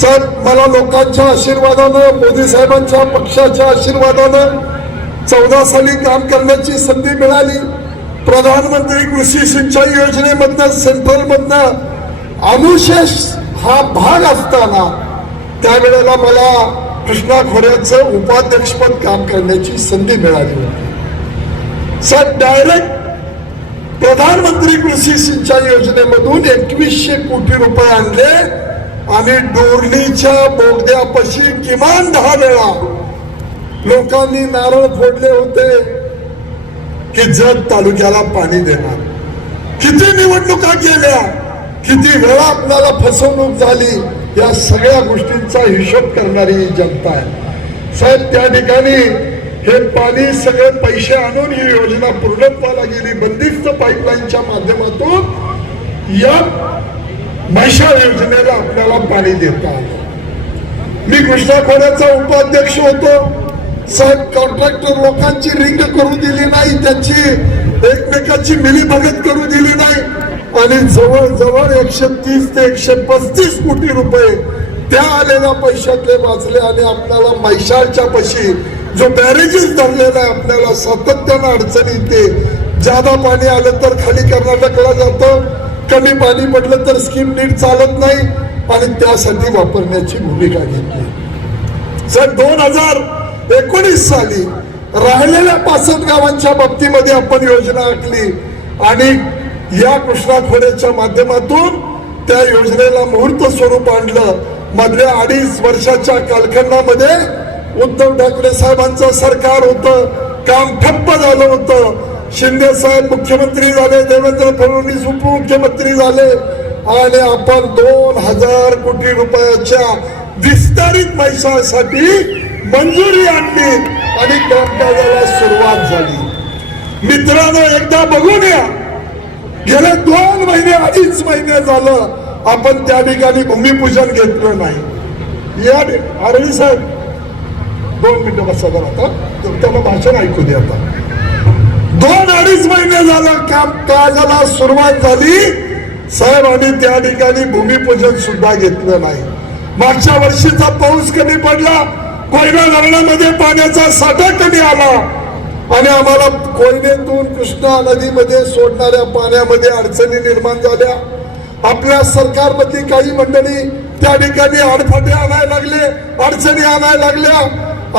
Sir मला लोकांच्या आशीर्वादानं मोदी साहेबांच्या पक्षाच्या आशीर्वादानं चौदा साली काम करण्याची संधी मिळाली. प्रधानमंत्री कृषी सिंचाई योजनेमधनं सेंट्रलमधनं अनुशेष हा भाग असताना त्यावेळेला मला कृष्णा खोऱ्याचं उपाध्यक्षपद काम करण्याची संधी मिळाली होती. सर डायरेक्ट प्रधानमंत्री कृषी सिंचाई योजनेमधून एकवीसशे कोटी रुपये आणले. आणि डोरलीच्या बोगद्यापाशी किमान दहा वेळा लोकांनी नारळ फोडले होते की जत तालुक्याला पाणी देणार. किती निवडणुका केल्या किती वेळा आपल्याला फसवणूक झाली या सगळ्या गोष्टींचा हिशोब करणारी ही जनता आहे. साहेब त्या ठिकाणी हे पाणी सगळे पैसे आणून ही योजना पूर्णत्वाला गेली. बंदिस्त पाईपलाईनच्या माध्यमातून या म्हैसाळ योजनेला आपल्याला पाणी देता आलं. मी कृष्णा खोऱ्याचा उपाध्यक्ष होतो. साहेब कॉन्ट्रॅक्टर लोकांची रिंग करू दिली नाही त्यांची एकमेकांची मिलीभगत करू दिली नाही. आणि जवळजवळ एकशे तीस ते एकशे पस्तीस कोटी रुपये त्या आलेल्या पैशातले वाचले आणि आपल्याला मैशाळच्या पशी जो बॅरेजेस धरलेला आहे आपल्याला सातत्यानं अडचणी येते. जादा पाणी आलं तर खाली कर्नाटकला जातं. कमी पाणी पडलं तर स्कीम नीट चालत नाही आणि त्यासाठी वापरण्याची भूमिका घेतली. सर दोन हजार एकोणीस साली राहिलेल्या पासष्ट गावांच्या बाबतीमध्ये आपण योजना आखली आणि या कृष्णा खोऱ्याच्या माध्यमातून त्या योजनेला मुहूर्त स्वरूप आणलं. मधल्या अडीच वर्षाच्या कालखंडामध्ये उद्धव ठाकरे साहेबांचं सरकार होतं काम ठप्प झालं होतं. शिंदे साहेब मुख्यमंत्री झाले देवेंद्र फडणवीस उपमुख्यमंत्री झाले आणि आपण दोन हजार कोटी रुपयाच्या विस्तारित पैशासाठी मंजुरी आणली आणि कामकाजाला सुरुवात झाली. मित्रांनो एकदा बघून या. गेले दोन महिने अडीच महिने झालं आपण त्या ठिकाणी भूमिपूजन घेतलं नाही. या अरे साहेब दोन मिनिटं बसा जरा आता. त्यांना भाषण ऐकू दे आता. अडीच महिने झालं काम काजाला सुरुवात झाली. साहेब आम्ही त्या ठिकाणी भूमिपूजन सुद्धा घेतलं नाही. मागच्या वर्षीचा पाऊस कमी पडला. कोयना धरणामध्ये पाण्याचा साठा कमी आला. आणि आम्हाला कोयनेतून कृष्णा नदीमध्ये सोडणाऱ्या पाण्यामध्ये अडचणी निर्माण झाल्या. आपल्या सरकारमधली काही मंडळी त्या ठिकाणी अडफटे आणायला लागले अडचणी आणायला लागल्या.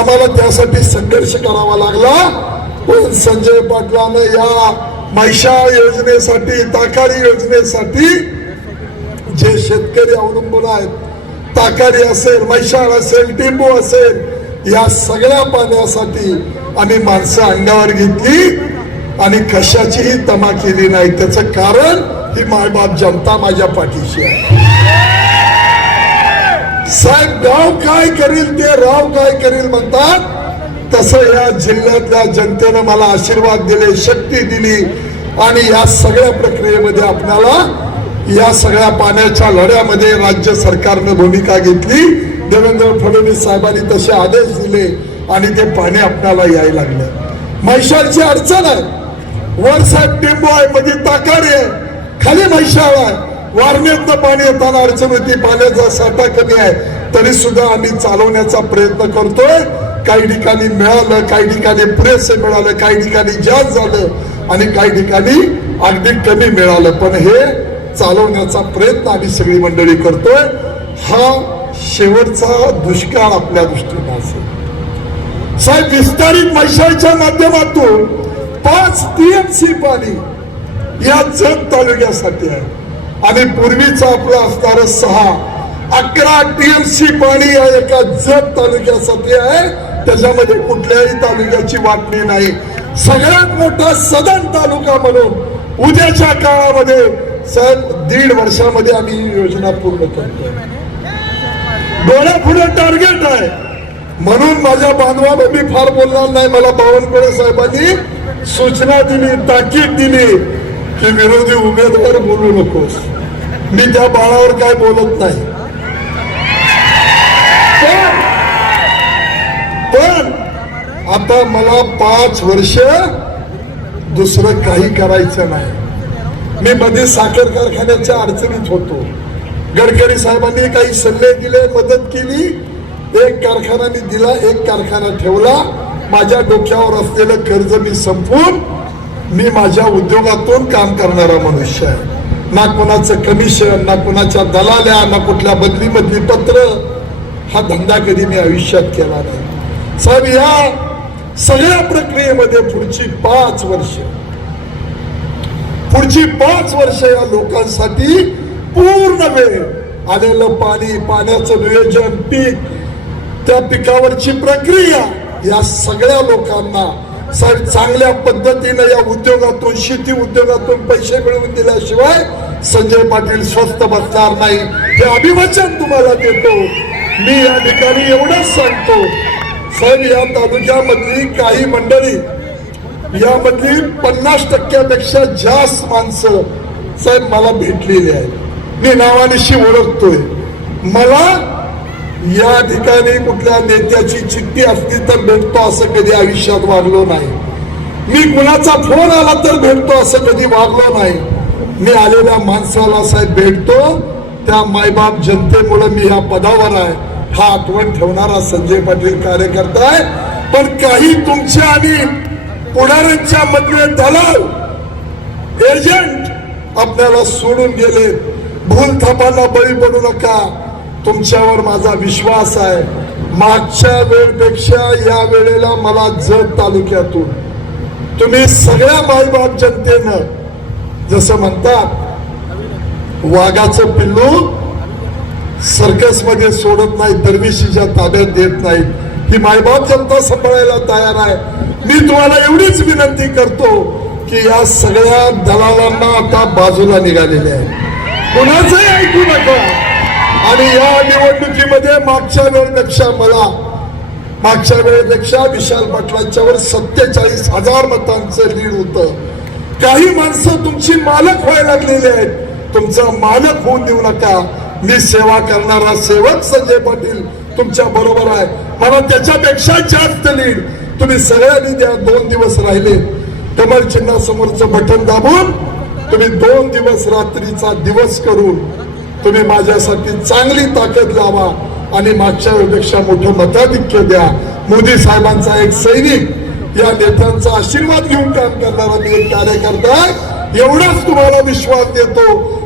आम्हाला त्यासाठी संघर्ष करावा लागला. पण संजय पाटलानं या मैशा योजनेसाठी ताकारी योजनेसाठी जे शेतकरी अवलंबून आहेत ताकारी असेल मैशाळ असेल टिंबू असेल या सगळ्या पाण्यासाठी आम्ही माणसं अंगावर घेतली आणि कशाचीही तमा केली नाही. त्याचं कारण ही मायबाप जनता माझ्या पाठीशी आहे. साहेब गाव काय करील ते राव काय करील म्हणतात तसं या जिल्ह्यातल्या जनतेनं मला आशीर्वाद दिले शक्ती दिली आणि या सगळ्या प्रक्रियेमध्ये आपल्याला या सगळ्या पाण्याच्या लढ्यामध्ये राज्य सरकारनं भूमिका घेतली. देवेंद्र फडणवीस साहेबांनी तसे आदेश दिले आणि ते पाणी आपल्याला यायला लागलं. म्हैशाळची अडचण आहे. वर साहेब टिंबू आहे म्हणजे ताकार आहे. खाली म्हैशाळ आहे. वारणेतनं पाणी येताना अडचण होती पाण्याचा साठा कमी आहे. तरी सुद्धा आम्ही चालवण्याचा प्रयत्न करतोय. काही ठिकाणी मिळालं काही ठिकाणी पुरेसे मिळालं काही ठिकाणी जास्त झालं आणि काही ठिकाणी अगदी कमी मिळालं. पण हे चालवण्याचा प्रयत्न आम्ही सगळी मंडळी करतोय. हा शेवटचा दुष्काळ आपल्या दृष्टीने असेल. साहेब विस्तारित पैशाच्या माध्यमातून पाच टीएमसी पाणी या जत तालुक्यासाठी आहे. आणि पूर्वीचं आपलं असणार सहा अकरा टीएमसी पाणी या एका जत तालुक्यासाठी आहे. त्याच्यामध्ये कुठल्याही तालुक्याची वाटणी नाही. सगळ्यात मोठा सदन तालुका म्हणून उद्याच्या काळामध्ये सर दीड वर्षामध्ये आम्ही ही योजना पूर्ण करतो. डोळ्यापुढे टार्गेट आहे. म्हणून माझ्या बांधवाला मी फार बोलणार नाही. मला बावनकुळे साहेबांनी सूचना दिली ताकीद दिली की विरोधी उमेदवार बोलू नकोस. मी त्या बाळावर काय बोलत नाही. पण आता मला पाच वर्ष दुसरं काही करायचं नाही. मी मध्ये साखर कारखान्याच्या अडचणीत होतो. गडकरी साहेबांनी काही सल्ले दिले मदत केली. एक कारखाना मी दिला एक कारखाना ठेवला. माझ्या डोक्यावर असलेलं कर्ज मी संपवून मी माझ्या उद्योगातून काम करणारा मनुष्य आहे. ना कोणाचं कमिशन ना कोणाच्या दलाल्या ना कुठल्या बदली पत्र हा धंदा कधी मी आयुष्यात केला नाही. साहेब या सगळ्या प्रक्रियेमध्ये पुढची पाच वर्ष. पुढची पाच वर्ष या लोकांसाठी पूर्ण वेळ. आलेलं पाणी पाण्याचं नियोजन पीक त्या पिकावरची प्रक्रिया या सगळ्या लोकांना साहेब चांगल्या पद्धतीनं या उद्योगातून शेती उद्योगातून पैसे मिळवून दिल्याशिवाय संजय पाटील स्वस्त बसणार नाही. हे अभिवचन तुम्हाला देतो. मी या ठिकाणी एवढंच सांगतो. साहेब या तालुक्यामधली काही मंडळी यामधली पन्नास टक्क्यापेक्षा जास्त माणसं साहेब मला भेटलेली आहेत. मी नावानिशी ओळखतोय. मला या ठिकाणी कुठल्या नेत्याची चिठ्ठी असली तर भेटतो असं कधी आयुष्यात वागलो नाही. मी कुणाचा फोन आला तर भेटतो असं कधी वागलो नाही. मी आलेल्या माणसाला साहेब भेटतो. त्या मायबाप जनतेमुळे मी या पदावर आहे. हा आठवण ठेवणारा संजय पाटील कार्यकर्ता आहे. पण काही तुमच्या आणि पुढाऱ्यांच्या मधले दलाल एजंट आपल्याला सोडून गेले. भूल थापांना बळी पडू नका. तुमच्यावर माझा विश्वास आहे. मागच्या वेळपेक्षा या वेळेला मला जत तालुक्यातून. तुम्ही सगळ्या मायबाप जनतेनं जसं म्हणतात वाघाचं पिल्लू सर्कसमध्ये सोडत नाही दरवेशीच्या ताब्यात देत नाहीत. ही मायबाप जनता सांभाळायला तयार आहे. मी तुम्हाला एवढीच विनंती करतो की या सगळ्या दलालांना आता बाजूला निघालेले आहे कुणाचंही ऐकू नका. आणि या निवडणुकीमध्ये मागच्या वेळेपेक्षा मला मागच्या वेळेपेक्षा विशाल पाटलांच्यावर सत्तेचाळीस हजार मतांचं लीड होतं. काही माणसं तुमची मालक व्हायला लागलेली आहेत. तुमचा मालक होऊन देऊ नका. मी सेवा करणारा सेवक संजय पाटील तुमच्या बरोबर आहे. मला त्याच्यापेक्षा जास्त लीड. तुम्ही सगळ्यांनी द्या दोन दिवस राहिले. कमल चिन्हासमोरचं बटन दाबून तुम्ही दोन दिवस रात्रीचा दिवस करून तुम्ही माझ्यासाठी चांगली ताकद लावा आणि मागच्या वेळेपेक्षा मोठं मताधिक्य द्या. मोदी साहेबांचा एक सैनिक या नेत्यांचा आशीर्वाद घेऊन काम करणारा मी एक कार्यकर्ता एवढाच तुम्हाला विश्वास देतो.